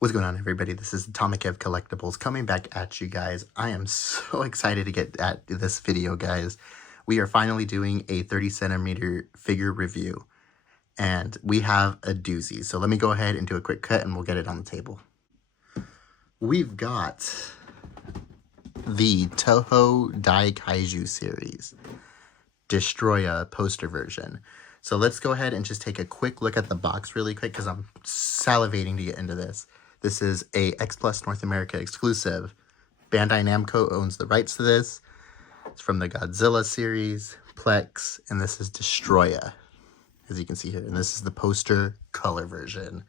What's going on, everybody? This is AtomicKev Collectibles coming back at you guys. I am so excited to get at this video, guys. We are finally doing a 30 centimeter figure review, and we have a doozy. So let me go ahead and do a quick cut and we'll get it on the table. We've got the Toho Daikaiju series, Destroyah poster version. So let's go ahead and just take a quick look at the box really quick because I'm salivating to get into this. This is a XPlus North America exclusive. Bandai Namco owns the rights to this. It's from the Godzilla series, Plex, and this is Destroyah, as you can see here. And this is the poster color version.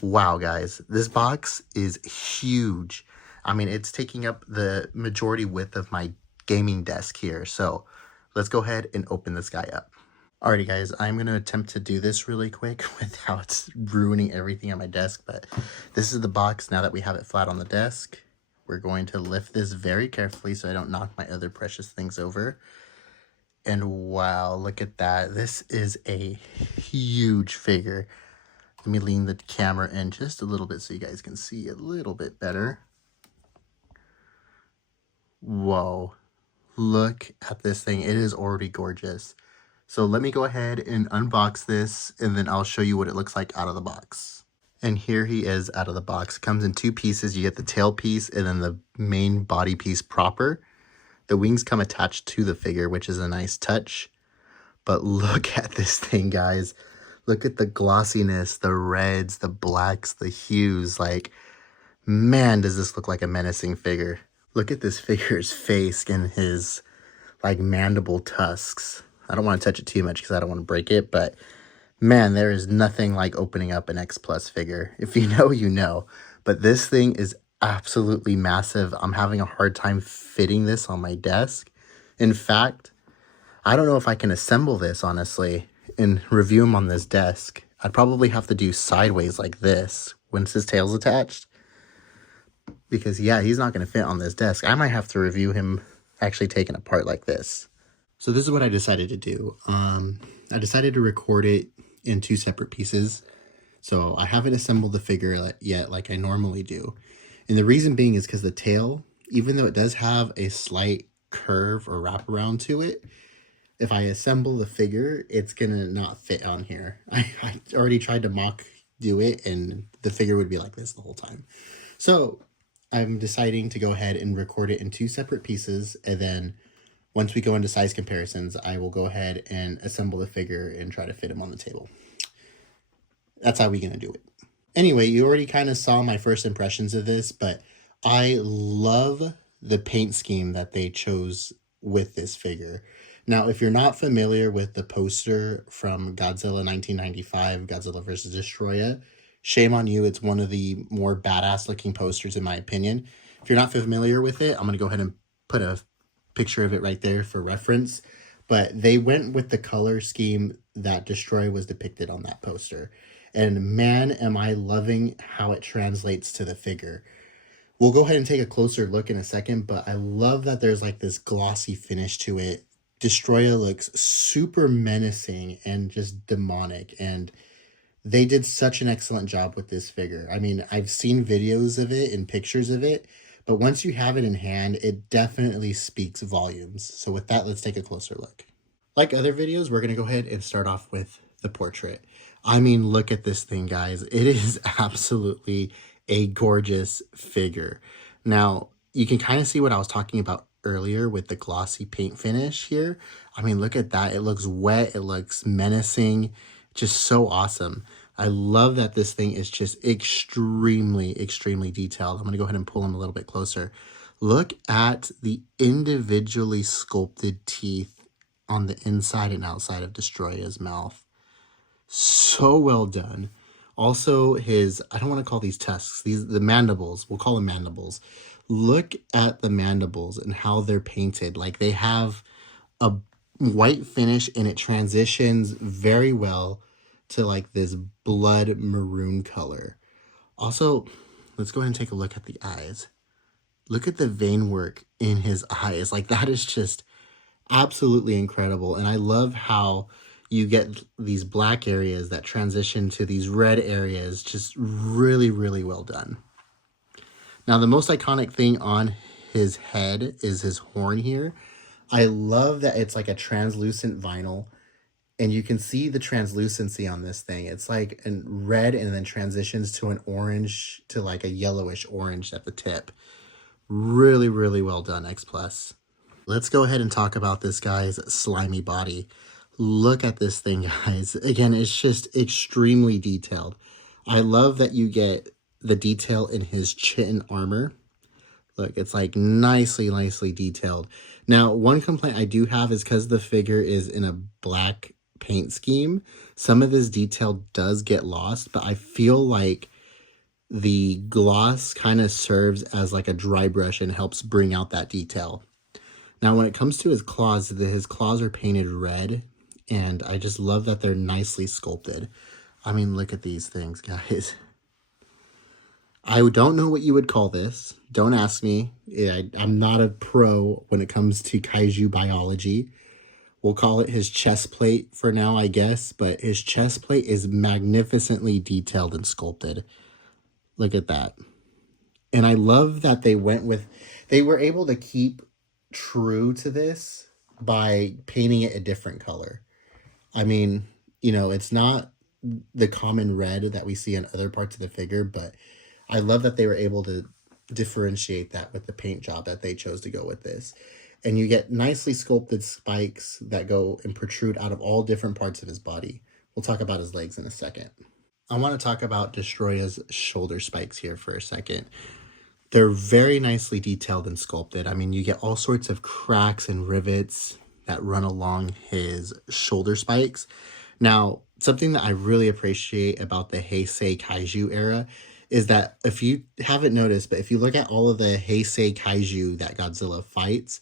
Wow, guys, this box is huge. I mean, it's taking up the majority width of my gaming desk here. So let's go ahead and open this guy up. Alrighty, guys, I'm going to attempt to do this really quick without ruining everything on my desk, but this is the box now that we have it flat on the desk. We're going to lift this very carefully so I don't knock my other precious things over. And wow, look at that. This is a huge figure. Let me lean the camera in just a little bit so you guys can see a little bit better. Whoa, look at this thing. It is already gorgeous. So let me go ahead and unbox this, and then I'll show you what it looks like out of the box. And here he is out of the box. It comes in two pieces. You get the tail piece and then the main body piece proper. The wings come attached to the figure, which is a nice touch. But look at this thing, guys. Look at the glossiness, the reds, the blacks, the hues. Like, man, does this look like a menacing figure. Look at this figure's face and his, like, mandible tusks. I don't want to touch it too much because I don't want to break it, but man, there is nothing like opening up an XPlus figure. If you know, you know. But this thing is absolutely massive. I'm having a hard time fitting this on my desk. In fact, I don't know if I can assemble this, honestly, and review him on this desk. I'd probably have to do sideways like this once his tail's attached. Because, yeah, he's not going to fit on this desk. I might have to review him actually taken apart like this. So this is what I decided to do. I decided to record it in two separate pieces. So I haven't assembled the figure yet like I normally do. And the reason being is because the tail, even though it does have a slight curve or wraparound to it, if I assemble the figure, it's going to not fit on here. I already tried to mock do it, and the figure would be like this the whole time. So I'm deciding to go ahead and record it in two separate pieces, and then once we go into size comparisons, I will go ahead and assemble the figure and try to fit him on the table. That's how we're going to do it. Anyway, you already kind of saw my first impressions of this, but I love the paint scheme that they chose with this figure. Now, if you're not familiar with the poster from Godzilla 1995, Godzilla vs. Destroyah, shame on you. It's one of the more badass looking posters in my opinion. If you're not familiar with it, I'm going to go ahead and put a picture of it right there for reference, but they went with the color scheme that Destroyah was depicted on that poster, and man, am I loving how it translates to the figure. We'll go ahead and take a closer look in a second, but I love that there's like this glossy finish to it. Destroyah looks super menacing and just demonic, and they did such an excellent job with this figure. I mean, I've seen videos of it and pictures of it, but once you have it in hand, it definitely speaks volumes. So with that, let's take a closer look. Like other videos, we're going to go ahead and start off with the portrait. I mean, look at this thing, guys. It is absolutely a gorgeous figure. Now, you can kind of see what I was talking about earlier with the glossy paint finish here. I mean, look at that. It looks wet. It looks menacing. Just so awesome. I love that this thing is just extremely, extremely detailed. I'm going to go ahead and pull him a little bit closer. Look at the individually sculpted teeth on the inside and outside of Destroyah's mouth. So well done. Also his, I don't want to call these tusks, the mandibles, we'll call them mandibles. Look at the mandibles and how they're painted. Like they have a white finish and it transitions very well to like this blood maroon color. Also, let's go ahead and take a look at the eyes. Look at the vein work in his eyes. Like that is just absolutely incredible. And I love how you get these black areas that transition to these red areas. Just really, really well done. Now, the most iconic thing on his head is his horn here. I love that it's like a translucent vinyl, and you can see the translucency on this thing. It's like a red and then transitions to an orange to like a yellowish orange at the tip. Really, really well done, XPlus. Let's go ahead and talk about this guy's slimy body. Look at this thing, guys. Again, it's just extremely detailed. I love that you get the detail in his chin armor. Look, it's like nicely detailed. Now, one complaint I do have is because the figure is in a black paint scheme, some of this detail does get lost, but I feel like the gloss kind of serves as like a dry brush and helps bring out that detail. Now, when it comes to his claws are painted red, and I just love that they're nicely sculpted. I mean, look at these things, guys. I don't know what you would call this. Don't ask me. I'm not a pro when it comes to kaiju biology. We'll call it his chest plate for now, I guess, but his chest plate is magnificently detailed and sculpted. Look at that. And I love that they were able to keep true to this by painting it a different color. I mean, it's not the common red that we see in other parts of the figure, but I love that they were able to differentiate that with the paint job that they chose to go with this. And you get nicely sculpted spikes that go and protrude out of all different parts of his body. We'll talk about his legs in a second. I want to talk about Destroyah's shoulder spikes here for a second. They're very nicely detailed and sculpted. I mean, you get all sorts of cracks and rivets that run along his shoulder spikes. Now, something that I really appreciate about the Heisei-Kaiju era is that, if you haven't noticed, but if you look at all of the Heisei-Kaiju that Godzilla fights,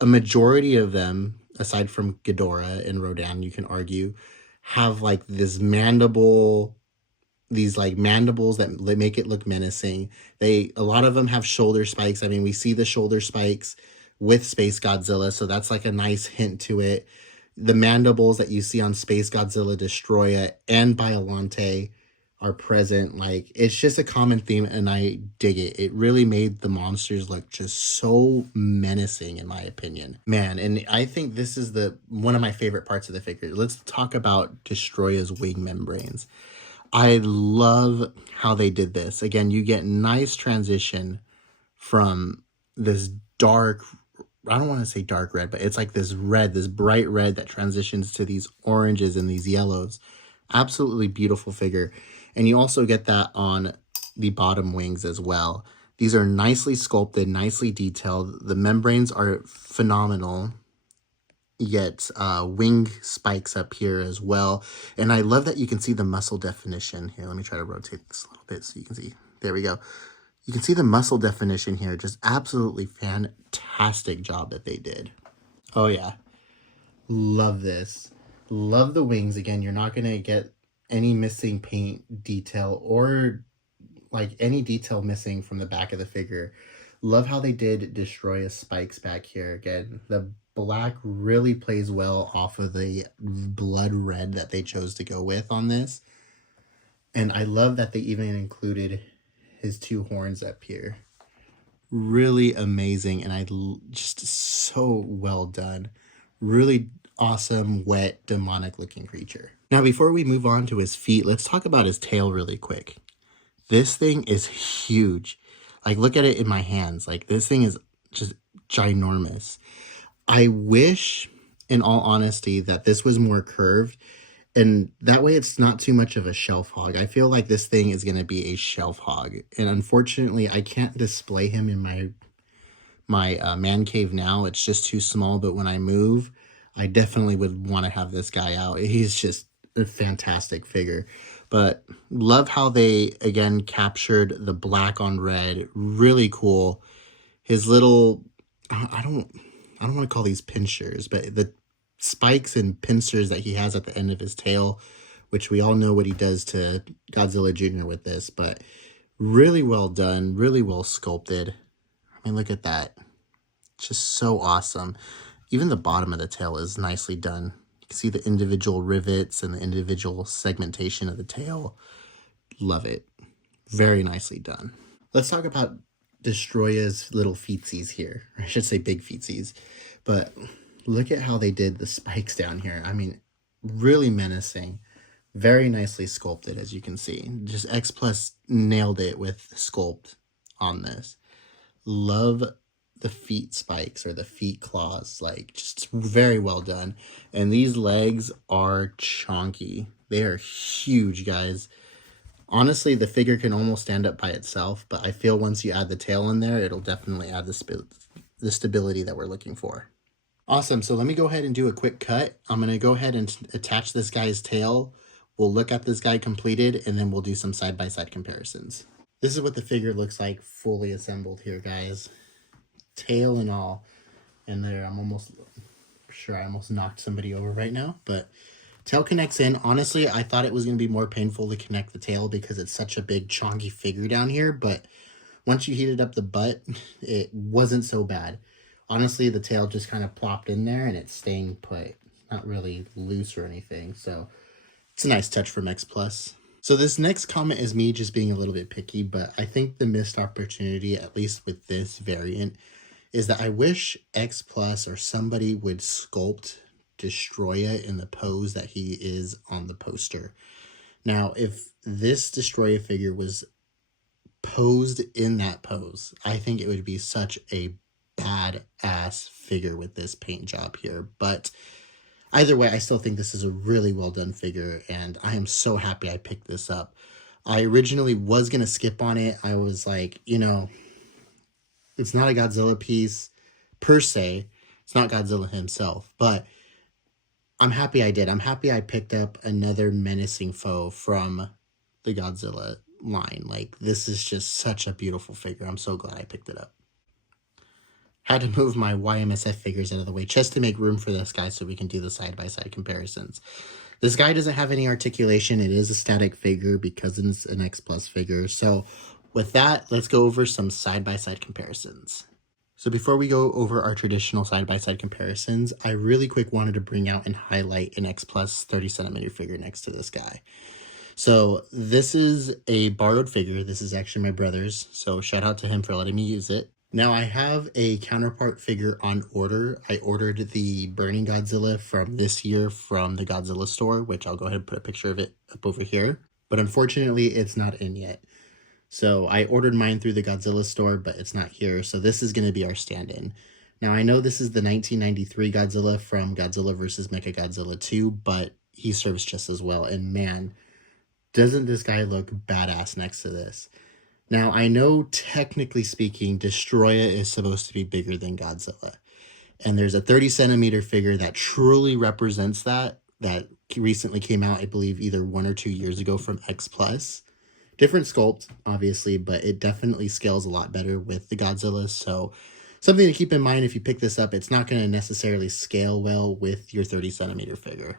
a majority of them, aside from Ghidorah and Rodan, you can argue, have like this mandible, these like mandibles that make it look menacing. A lot of them have shoulder spikes. I mean, we see the shoulder spikes with Space Godzilla, so that's like a nice hint to it. The mandibles that you see on Space Godzilla, Destroyah, and Biollante are present. Like, it's just a common theme, and I dig it. It really made the monsters look just so menacing, in my opinion. Man, and I think this is one of my favorite parts of the figure. Let's talk about Destroyah's wing membranes. I love how they did this. Again, you get nice transition from this dark, I don't want to say dark red, but it's like this red, this bright red that transitions to these oranges and these yellows. Absolutely beautiful figure. And you also get that on the bottom wings as well. These are nicely sculpted, nicely detailed. The membranes are phenomenal. You get wing spikes up here as well. And I love that you can see the muscle definition here. Let me try to rotate this a little bit so you can see. There we go. You can see the muscle definition here. Just absolutely fantastic job that they did. Oh, yeah. Love this. Love the wings. Again, you're not going to get any missing paint detail or like any detail missing from the back of the figure. Love how they did Destroyah spikes back here. Again, the black really plays well off of the blood red that they chose to go with on this. And I love that they even included his two horns up here. Really amazing, and just so well done. Really awesome, wet, demonic looking creature. Now, before we move on to his feet, let's talk about his tail really quick. This thing is huge. Like, look at it in my hands. Like, this thing is just ginormous. I wish, in all honesty, that this was more curved, and that way it's not too much of a shelf hog. I feel like this thing is going to be a shelf hog, and unfortunately, I can't display him in my man cave now. It's just too small, but when I move, I definitely would want to have this guy out. He's just a fantastic figure. But love how they, again, captured the black on red. Really cool. His little, I don't want to call these pincers, but the spikes and pincers that he has at the end of his tail, which we all know what he does to Godzilla Jr. with this, but really well done, really well sculpted. I mean, look at that. Just so awesome. Even the bottom of the tail is nicely done can see the individual rivets and the individual segmentation of the tail. Love it. Very nicely done. Let's talk about Destroyah's little feetsies here. I should say big feetsies. But look at how they did the spikes down here. I mean, really menacing. Very nicely sculpted, as you can see. Just XPlus nailed it with sculpt on this. Love the feet spikes or the feet claws. Like, just very well done. And these legs are chonky. They are huge, guys. Honestly, the figure can almost stand up by itself, but I feel once you add the tail in there, it'll definitely add the stability that we're looking for. Awesome, so let me go ahead and do a quick cut. I'm going to go ahead and attach this guy's tail. We'll look at this guy completed, and then we'll do some side-by-side comparisons. This is what the figure looks like fully assembled here, guys. Tail and all. And there, I'm almost sure I almost knocked somebody over right now, but tail connects in. Honestly, I thought it was going to be more painful to connect the tail because it's such a big chonky figure down here, but once you heated up the butt, it wasn't so bad. Honestly, the tail just kind of plopped in there and it's staying put. Not really loose or anything, so it's a nice touch from XPlus. So this next comment is me just being a little bit picky, but I think the missed opportunity, at least with this variant, is that I wish XPlus or somebody would sculpt Destroyah in the pose that he is on the poster. Now, if this Destroyah figure was posed in that pose, I think it would be such a badass figure with this paint job here. But either way, I still think this is a really well done figure, and I am so happy I picked this up. I originally was going to skip on it. I was like, you know, it's not a Godzilla piece per se. It's not Godzilla himself, but I'm happy I did. I'm happy I picked up another menacing foe from the Godzilla line. Like, this is just such a beautiful figure. I'm so glad I picked it up. Had to move my YMSF figures out of the way just to make room for this guy so we can do the side-by-side comparisons. This guy doesn't have any articulation. It is a static figure because it's an XPlus figure. So with that, let's go over some side-by-side comparisons. So before we go over our traditional side-by-side comparisons, I really quick wanted to bring out and highlight an XPlus 30cm figure next to this guy. So this is a borrowed figure. This is actually my brother's, so shout out to him for letting me use it. Now I have a counterpart figure on order. I ordered the Burning Godzilla from this year from the Godzilla store, which I'll go ahead and put a picture of it up over here. But unfortunately, it's not in yet. So I ordered mine through the Godzilla store, but it's not here. So this is going to be our stand-in. Now I know this is the 1993 Godzilla from Godzilla vs. Mechagodzilla 2, but he serves just as well. And man, doesn't this guy look badass next to this? Now I know technically speaking, Destroyah is supposed to be bigger than Godzilla. And there's a 30cm figure that truly represents that recently came out, I believe, either 1 or 2 years ago from XPlus. Different sculpt, obviously, but it definitely scales a lot better with the Godzilla. So something to keep in mind if you pick this up, it's not going to necessarily scale well with your 30cm figure.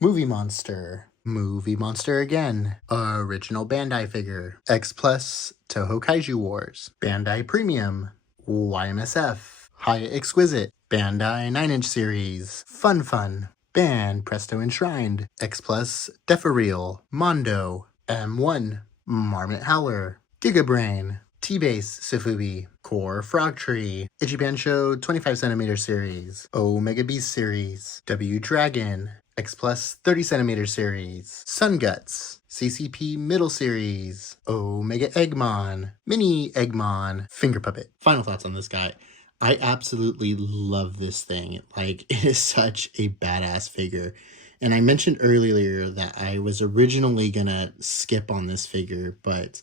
Movie Monster. Movie Monster again. Original Bandai figure. XPlus Toho Kaiju Wars. Bandai Premium. YMSF. High Exquisite. Bandai 9-inch series. Fun Fun. Band Presto Enshrined. XPlus Defareal. Mondo. M1. Marmot Howler, Gigabrain, T-Base Sifubi, Core Frog Tree, Ichiban Show 25cm series, Omega Beast series, W Dragon, XPlus 30cm series, Sun Guts, CCP Middle series, Omega Eggmon, Mini Eggmon, Finger Puppet. Final thoughts on this guy. I absolutely love this thing. Like, it is such a badass figure. And I mentioned earlier that I was originally going to skip on this figure, but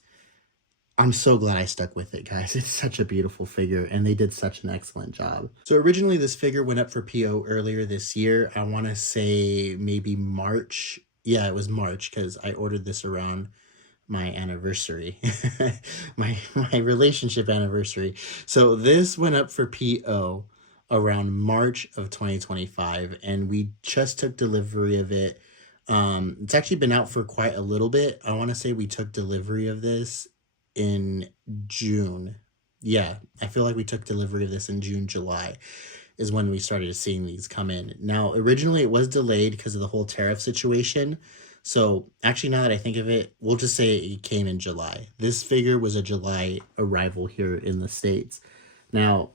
I'm so glad I stuck with it, guys. It's such a beautiful figure, and they did such an excellent job. So originally, this figure went up for PO earlier this year. I want to say maybe March. Yeah, it was March, because I ordered this around my anniversary, my relationship anniversary. So this went up for PO around March of 2025, and we just took delivery of it. It's actually been out for quite a little bit. I want to say we took delivery of this in June. Yeah, I feel like we took delivery of this in June, July. is when we started seeing these come in. Now, originally it was delayed because of the whole tariff situation. So actually, now that I think of it, we'll just say it came in July. This figure was a July arrival here in the States. Now,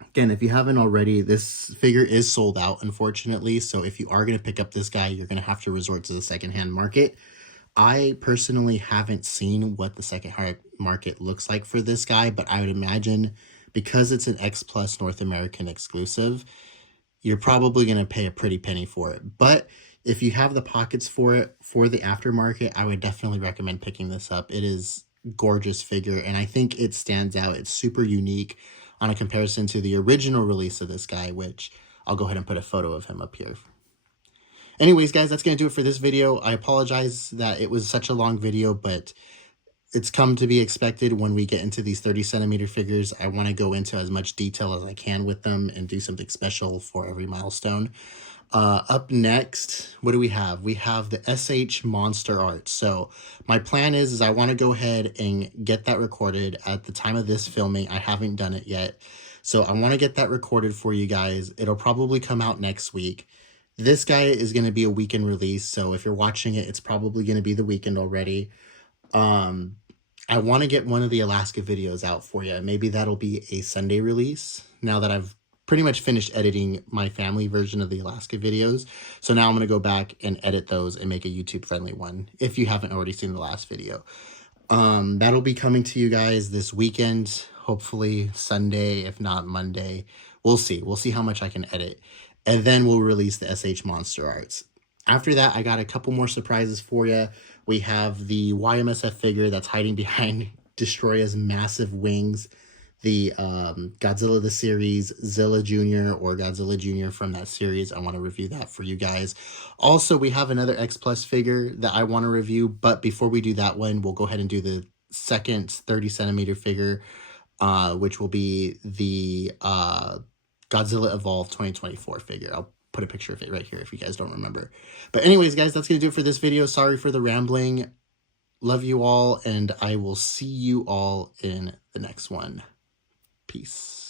again, if you haven't already, this figure is sold out, unfortunately. So if you are going to pick up this guy, you're going to have to resort to the secondhand market. I personally haven't seen what the secondhand market looks like for this guy, but I would imagine because it's an XPlus North American exclusive, you're probably going to pay a pretty penny for it. But if you have the pockets for it for the aftermarket, I would definitely recommend picking this up. It is a gorgeous figure, and I think it stands out. It's super unique on a comparison to the original release of this guy, which I'll go ahead and put a photo of him up here. Anyways, guys, that's going to do it for this video. I apologize that it was such a long video, but it's come to be expected when we get into these 30 centimeter figures. I want to go into as much detail as I can with them and do something special for every milestone. Up next, what do we have? We have the SH Monster Art. So my plan is I want to go ahead and get that recorded. At the time of this filming, I haven't done it yet. So I want to get that recorded for you guys. It'll probably come out next week. This guy is going to be a weekend release. So if you're watching it, it's probably going to be the weekend already. I want to get one of the Alaska videos out for you. Maybe that'll be a Sunday release now that I've pretty much finished editing my family version of the Alaska videos. So now I'm going to go back and edit those and make a YouTube friendly one if you haven't already seen the last video. That'll be coming to you guys this weekend, hopefully Sunday, if not Monday. We'll see. We'll see how much I can edit. And then we'll release the SH Monster Arts. After that, I got a couple more surprises for you. We have the YMSF figure that's hiding behind Destroyah's massive wings. The Godzilla the series, Zilla Jr. or Godzilla Jr. from that series. I want to review that for you guys. Also, we have another XPlus figure that I want to review. But before we do that one, we'll go ahead and do the second 30 centimeter figure, which will be the Godzilla Evolve 2024 figure. I'll put a picture of it right here if you guys don't remember. But anyways, guys, that's going to do it for this video. Sorry for the rambling. Love you all, and I will see you all in the next one. Peace.